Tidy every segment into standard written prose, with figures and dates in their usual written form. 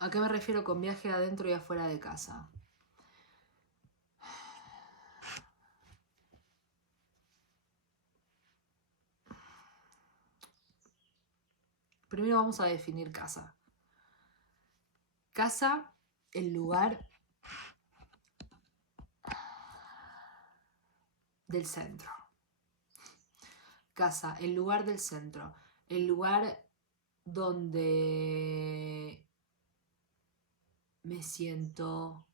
¿A qué me refiero con viaje adentro y afuera de casa? Primero vamos a definir casa. Casa, el lugar del centro. Casa, el lugar del centro. El lugar donde me siento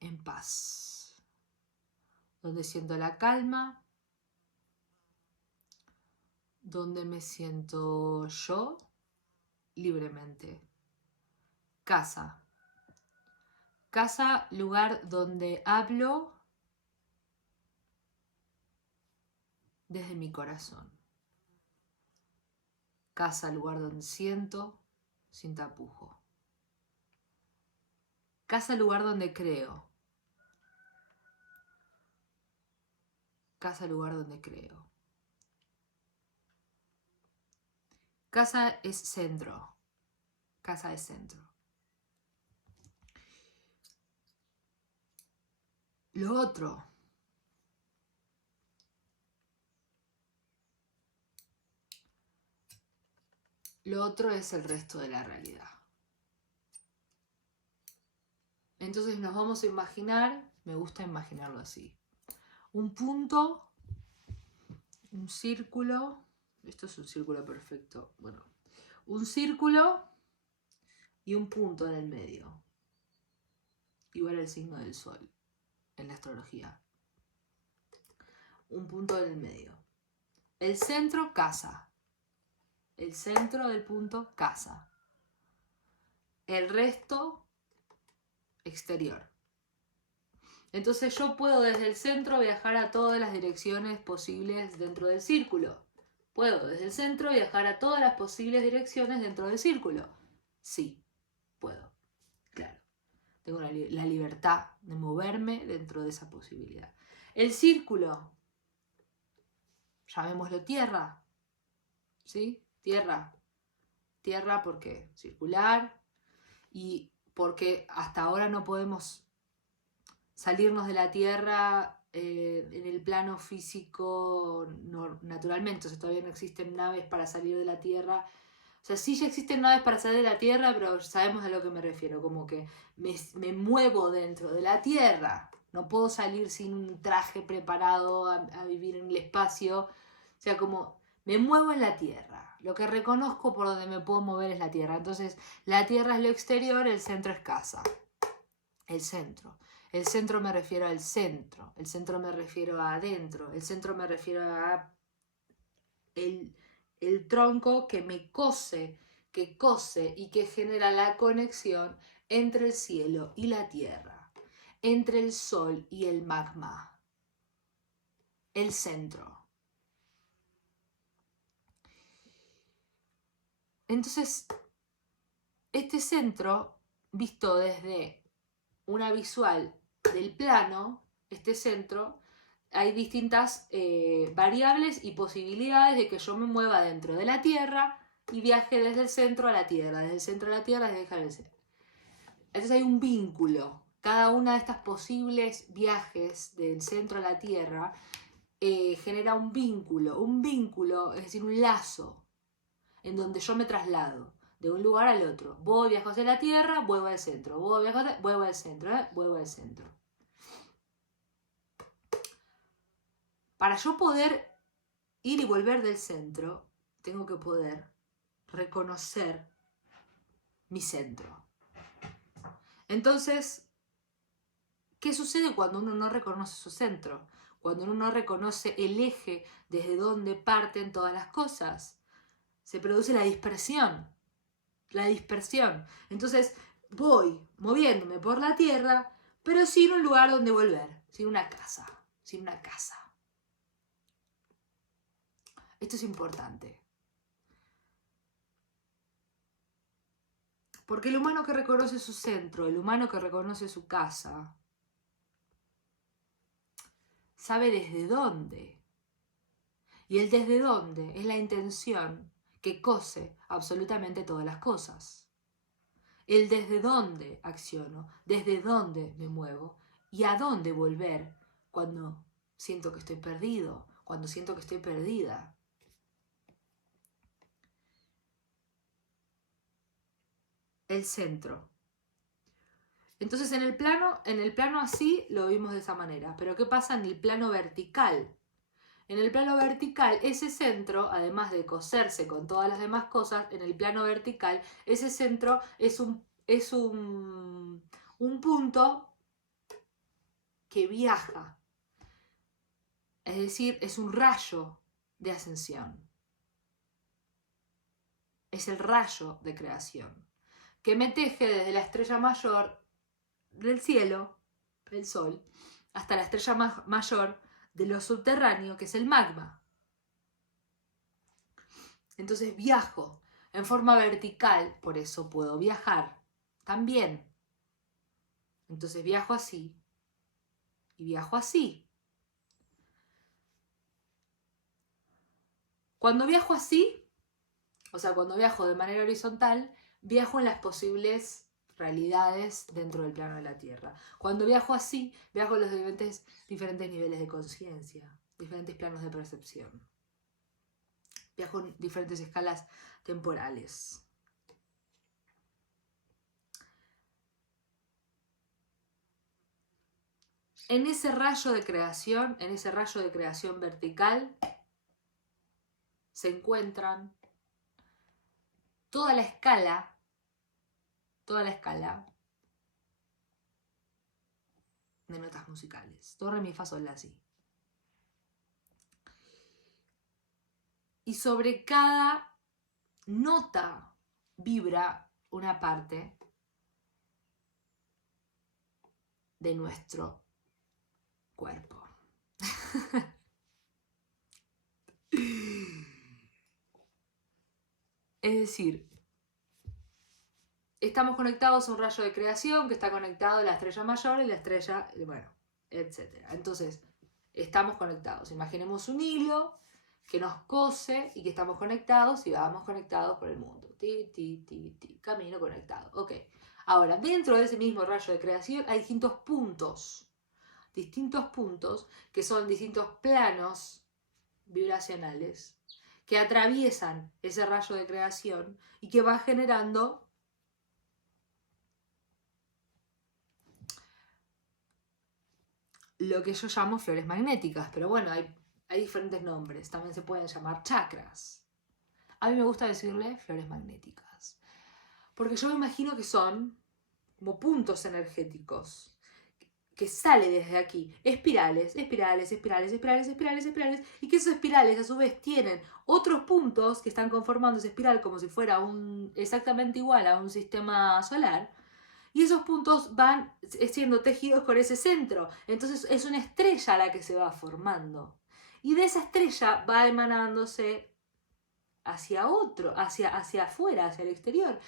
en paz. Donde siento la calma. Donde me siento yo libremente. Casa. Casa, lugar donde hablo desde mi corazón. Casa, lugar donde siento sin tapujo. Casa, lugar donde creo. Casa, lugar donde creo. Casa es centro. Casa es centro. Lo otro. Lo otro es el resto de la realidad. Entonces nos vamos a imaginar, me gusta imaginarlo así, un punto, un círculo, esto es un círculo perfecto, bueno, un círculo y un punto en el medio, igual al signo del sol en la astrología. Un punto en el medio. El centro, casa. El centro del punto, casa. El resto, exterior. Entonces yo puedo desde el centro viajar a todas las direcciones posibles dentro del círculo. ¿Puedo desde el centro viajar a todas las posibles direcciones dentro del círculo? Sí, puedo, claro. Tengo la libertad de moverme dentro de esa posibilidad. El círculo, llamémoslo tierra, ¿sí? Tierra. Tierra porque circular y porque hasta ahora no podemos salirnos de la Tierra en el plano físico naturalmente. O sea, todavía no existen naves para salir de la Tierra. O sea, sí ya existen naves para salir de la Tierra, pero sabemos a lo que me refiero. Como que me muevo dentro de la Tierra. No puedo salir sin un traje preparado a vivir en el espacio. O sea, como me muevo en la Tierra. Lo que reconozco por donde me puedo mover es la Tierra. Entonces, la Tierra es lo exterior, el centro es casa. El centro. El centro me refiero al centro. El centro me refiero a adentro. El centro me refiero a el tronco que me cose, que cose y que genera la conexión entre el cielo y la tierra, entre el sol y el magma. El centro. Entonces, este centro, visto desde una visual del plano, este centro, hay distintas variables y posibilidades de que yo me mueva dentro de la Tierra y viaje desde el centro a la Tierra, desde el centro a la Tierra, desde el centro. Entonces hay un vínculo. Cada una de estas posibles viajes del centro a la Tierra genera un vínculo, es decir, un lazo, en donde yo me traslado de un lugar al otro. Voy, viajo hacia la Tierra, vuelvo al centro. Voy, viajo hacia, vuelvo al centro, vuelvo al centro. Para yo poder ir y volver del centro, tengo que poder reconocer mi centro. Entonces, ¿qué sucede cuando uno no reconoce su centro? Cuando uno no reconoce el eje desde donde parten todas las cosas. Se produce la dispersión. La dispersión. Entonces, voy moviéndome por la tierra, pero sin un lugar donde volver. Sin una casa. Sin una casa. Esto es importante. Porque el humano que reconoce su centro, el humano que reconoce su casa, sabe desde dónde. Y el desde dónde es la intención que cose absolutamente todas las cosas. El desde dónde acciono, desde dónde me muevo y a dónde volver cuando siento que estoy perdido, cuando siento que estoy perdida. El centro. Entonces en el plano así lo vimos de esa manera. Pero ¿qué pasa en el plano vertical? En el plano vertical, ese centro, además de coserse con todas las demás cosas, en el plano vertical, ese centro es un punto que viaja. Es decir, es un rayo de ascensión. Es el rayo de creación que me teje desde la estrella mayor del cielo, el sol, hasta la estrella mayor de lo subterráneo, que es el magma. Entonces viajo en forma vertical, por eso puedo viajar también. Entonces viajo así y viajo así. Cuando viajo así, o sea, cuando viajo de manera horizontal, viajo en las posibles realidades dentro del plano de la Tierra. Cuando viajo así, viajo en los diferentes niveles de conciencia, diferentes planos de percepción. Viajo en diferentes escalas temporales. En ese rayo de creación vertical, se encuentran toda la escala de notas musicales. Do, re, mi, fa, sol, la, si. Y sobre cada nota vibra una parte de nuestro cuerpo. Es decir, estamos conectados a un rayo de creación que está conectado a la estrella mayor y la estrella, bueno, etc. Entonces, estamos conectados. Imaginemos un hilo que nos cose y que estamos conectados y vamos conectados por el mundo. Ti, ti, ti, ti. Camino conectado. Ok. Ahora, dentro de ese mismo rayo de creación hay distintos puntos que son distintos planos vibracionales que atraviesan ese rayo de creación y que va generando lo que yo llamo flores magnéticas, pero bueno, hay diferentes nombres, también se pueden llamar chakras. A mí me gusta decirle flores magnéticas, porque yo me imagino que son como puntos energéticos que sale desde aquí, espirales, espirales, espirales, espirales, espirales, espirales, y que esos espirales a su vez tienen otros puntos que están conformando esa espiral como si fuera exactamente igual a un sistema solar, y esos puntos van siendo tejidos con ese centro. Entonces es una estrella la que se va formando. Y de esa estrella va emanándose hacia afuera, hacia el exterior.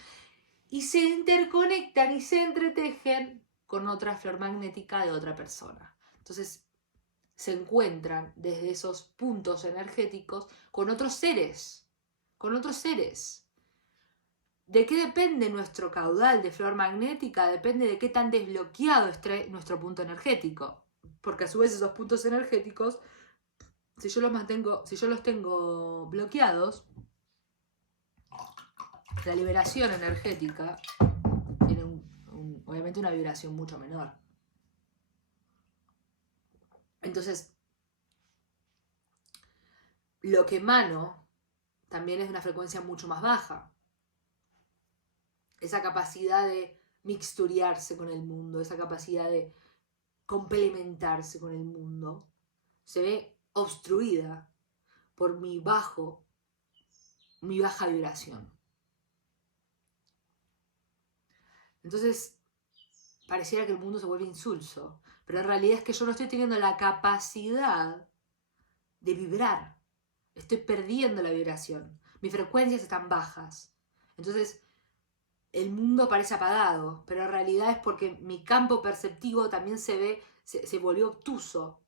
Y se interconectan y se entretejen con otra flor magnética de otra persona. Entonces se encuentran desde esos puntos energéticos con otros seres. ¿De qué depende nuestro caudal de flor magnética? Depende de qué tan desbloqueado esté nuestro punto energético. Porque a su vez esos puntos energéticos, si yo los tengo bloqueados, la liberación energética tiene obviamente una vibración mucho menor. Entonces, lo que emano también es de una frecuencia mucho más baja. Esa capacidad de mixturiarse con el mundo, esa capacidad de complementarse con el mundo, se ve obstruida por mi baja vibración. Entonces, pareciera que el mundo se vuelve insulso, pero en realidad es que yo no estoy teniendo la capacidad de vibrar. Estoy perdiendo la vibración. Mis frecuencias están bajas. Entonces, el mundo parece apagado, pero en realidad es porque mi campo perceptivo también se volvió obtuso.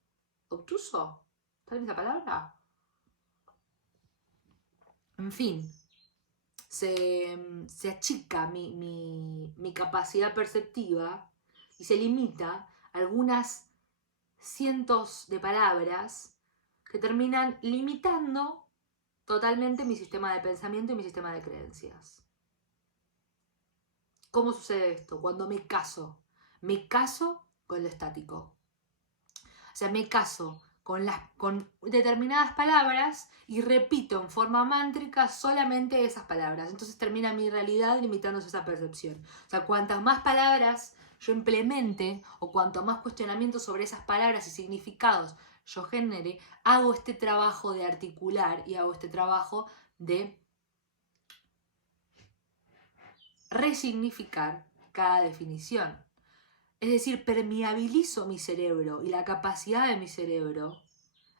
¿Obtuso? ¿Está bien esa palabra? En fin, se achica mi capacidad perceptiva y se limita a algunas cientos de palabras que terminan limitando totalmente mi sistema de pensamiento y mi sistema de creencias. ¿Cómo sucede esto? Cuando me caso con lo estático. O sea, me caso con determinadas palabras y repito en forma mántrica solamente esas palabras. Entonces termina mi realidad limitándose a esa percepción. O sea, cuantas más palabras yo implemente o cuanto más cuestionamiento sobre esas palabras y significados yo genere, hago este trabajo de articular y hago este trabajo de resignificar cada definición. Es decir, permeabilizo mi cerebro y la capacidad de mi cerebro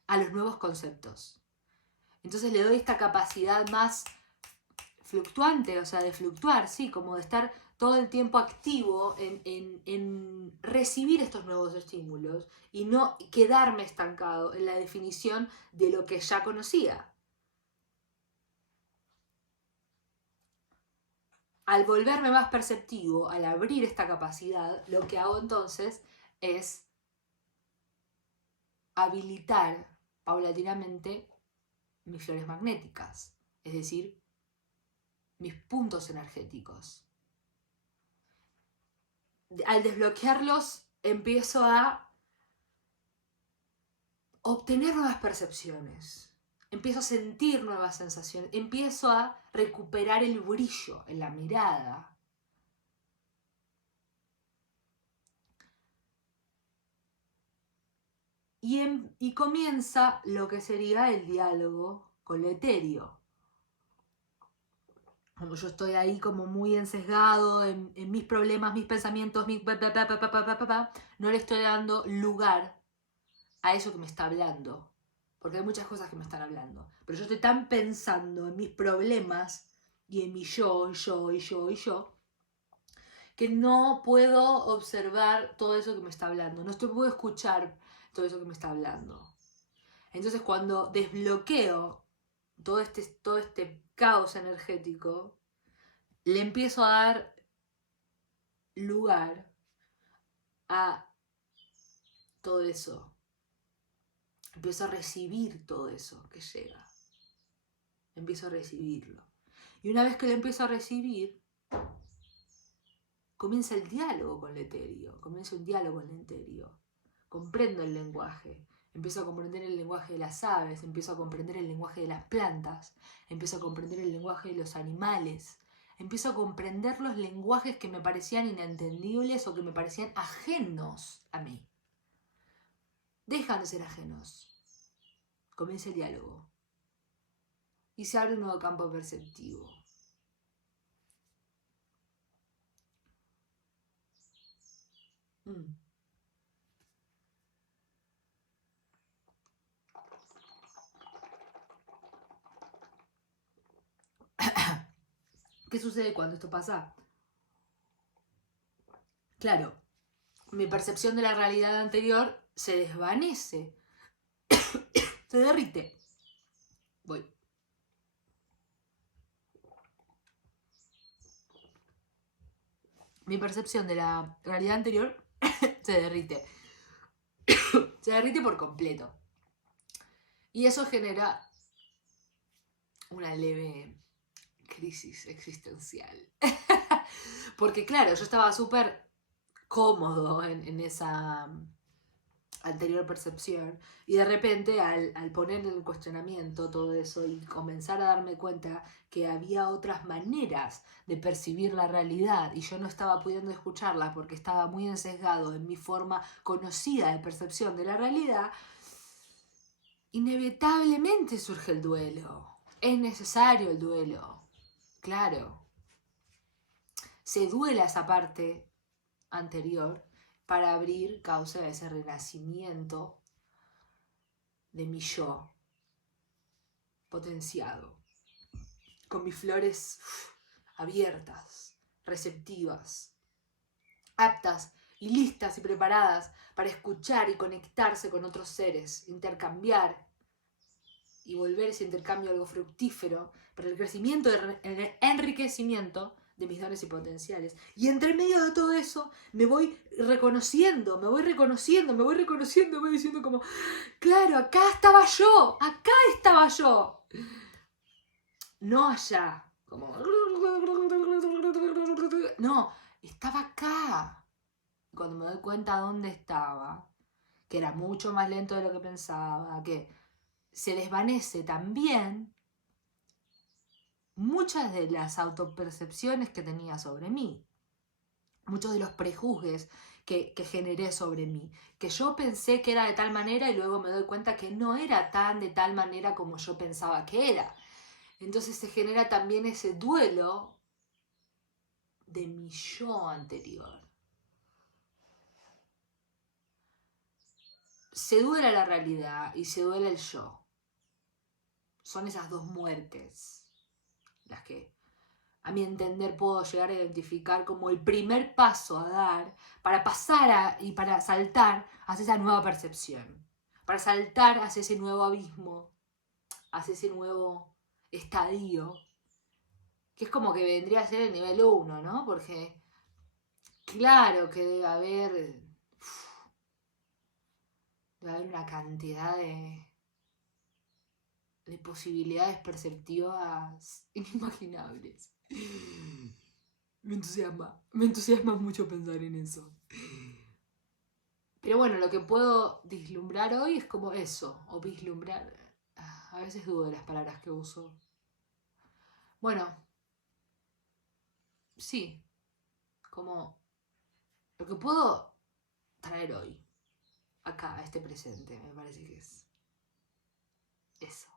a los nuevos conceptos. Entonces le doy esta capacidad más fluctuante, o sea, de fluctuar, sí, como de estar todo el tiempo activo en recibir estos nuevos estímulos y no quedarme estancado en la definición de lo que ya conocía. Al volverme más perceptivo, al abrir esta capacidad, lo que hago entonces es habilitar paulatinamente mis flores magnéticas, es decir, mis puntos energéticos. Al desbloquearlos, empiezo a obtener nuevas percepciones, empiezo a sentir nuevas sensaciones, empiezo a recuperar el brillo en la mirada. Y comienza lo que sería el diálogo con lo etéreo. Como yo estoy ahí como muy ensesgado en mis problemas, mis pensamientos, no le estoy dando lugar a eso que me está hablando. Porque hay muchas cosas que me están hablando. Pero yo estoy tan pensando en mis problemas y en mi yo, que no puedo observar todo eso que me está hablando. No puedo escuchar todo eso que me está hablando. Entonces cuando desbloqueo todo este caos energético, le empiezo a dar lugar a todo eso. Empiezo a recibir todo eso que llega. Empiezo a recibirlo. Y una vez que lo empiezo a recibir, comienza el diálogo con lo etéreo. Comienza un diálogo con lo etéreo. Comprendo el lenguaje. Empiezo a comprender el lenguaje de las aves. Empiezo a comprender el lenguaje de las plantas. Empiezo a comprender el lenguaje de los animales. Empiezo a comprender los lenguajes que me parecían inentendibles o que me parecían ajenos a mí. Dejan de ser ajenos. Comienza el diálogo. Y se abre un nuevo campo perceptivo. ¿Qué sucede cuando esto pasa? Claro, mi percepción de la realidad anterior se desvanece, se derrite. Voy. Mi percepción de la realidad anterior se derrite. Se derrite por completo. Y eso genera una leve crisis existencial. Porque claro, yo estaba súper cómodo en esa anterior percepción y de repente al poner en cuestionamiento todo eso y comenzar a darme cuenta que había otras maneras de percibir la realidad y yo no estaba pudiendo escucharla porque estaba muy ensesgado en mi forma conocida de percepción de la realidad, inevitablemente surge el duelo. Es necesario el duelo, claro. Se duela esa parte anterior para abrir causa de ese renacimiento de mi yo potenciado, con mis flores abiertas, receptivas, aptas y listas y preparadas para escuchar y conectarse con otros seres, intercambiar y volver ese intercambio algo fructífero para el crecimiento, el enriquecimiento de mis dones y potenciales. Y entre medio de todo eso me voy reconociendo, me voy diciendo como, claro, acá estaba yo. No allá, como, no, estaba acá. Cuando me doy cuenta dónde estaba, que era mucho más lento de lo que pensaba, que se desvanece también muchas de las autopercepciones que tenía sobre mí, muchos de los prejuzgues que generé sobre mí, que yo pensé que era de tal manera y luego me doy cuenta que no era tan de tal manera como yo pensaba que era. Entonces se genera también ese duelo de mi yo anterior. Se duela la realidad y se duela el yo. Son esas dos muertes las que, a mi entender, puedo llegar a identificar como el primer paso a dar para pasar y para saltar hacia esa nueva percepción, para saltar hacia ese nuevo abismo, hacia ese nuevo estadio, que es como que vendría a ser el nivel 1, ¿no? Porque claro que debe haber una cantidad de posibilidades perceptivas inimaginables. Me entusiasma mucho pensar en eso. Pero bueno, lo que puedo vislumbrar hoy es como eso, o vislumbrar. A veces dudo de las palabras que uso. Bueno, sí, como lo que puedo traer hoy, acá, a este presente, me parece que es eso.